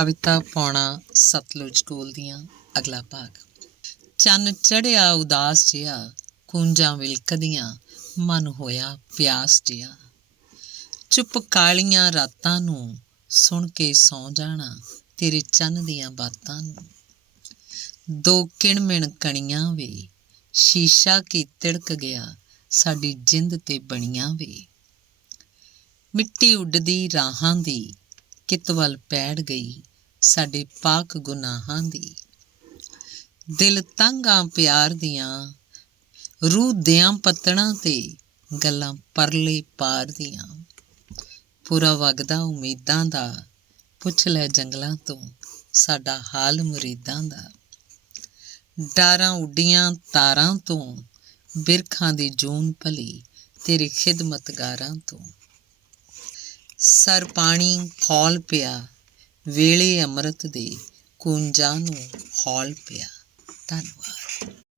ਕਵਿਤਾ ਪੌਣਾ ਸਤਲੁਜ ਕੋਲ ਦੀਆਂ ਅਗਲਾ ਭਾਗ। ਚੰਨ ਚੜ੍ਹਿਆ ਉਦਾਸ ਜਿਹਾ, ਕੂੰਜਾਂ ਵਿਲਕਦੀਆਂ, ਮਨ ਹੋਇਆ ਪਿਆਸ ਜਿਹਾ। ਚੁੱਪ ਕਾਲੀਆਂ ਰਾਤਾਂ ਨੂੰ ਸੁਣ ਕੇ ਸੌਂ ਜਾਣਾ, ਤੇਰੇ ਚੰਨ ਦੀਆਂ ਬਾਤਾਂ ਨੂੰ। ਦੋ ਕਿਣ-ਮਿਣ ਕਣੀਆਂ ਵੇ, ਸ਼ੀਸ਼ਾ ਕੀ ਤਿੜਕ ਗਿਆ, ਸਾਡੀ ਜਿੰਦ ਤੇ ਬਣੀਆਂ ਵੇ। ਮਿੱਟੀ ਉੱਡਦੀ ਰਾਹਾਂ ਦੀ, ਕਿਤ ਵੱਲ ਪੈੜ ਗਈ, ਸਾਡੇ ਪਾਕ ਗੁਨਾਹਾਂ ਦੀ। ਦਿਲ ਤੰਗ ਆ ਪਿਆਰ ਦੀਆਂ, ਰੂਹ ਦਿਆਂ ਪੱਤਣਾਂ ਤੇ, ਗੱਲਾਂ ਪਰਲੇ ਪਾਰ ਦੀਆਂ। ਪੂਰਾ ਵਗਦਾ ਉਮੀਦਾਂ ਦਾ, ਪੁੱਛ ਲੈ ਜੰਗਲਾਂ ਤੋਂ, ਸਾਡਾ ਹਾਲ ਮੁਰੀਦਾਂ ਦਾ। ਡਾਰਾਂ ਉੱਡੀਆਂ ਤਾਰਾਂ ਤੋਂ, ਬਿਰਖਾਂ ਦੀ ਜੂਨ ਭਲੀ, ਤੇਰੇ ਖਿਦਮਤਗਾਰਾਂ ਤੋਂ। ਸਰ ਪਾਣੀ ਹੌਲ ਪਿਆ, ਵੇਲੇ ਅੰਮ੍ਰਿਤ ਦੇ, ਕੂੰਜਾਂ ਨੂੰ ਹੌਲ ਪਿਆ। ਧੰਨਵਾਦ।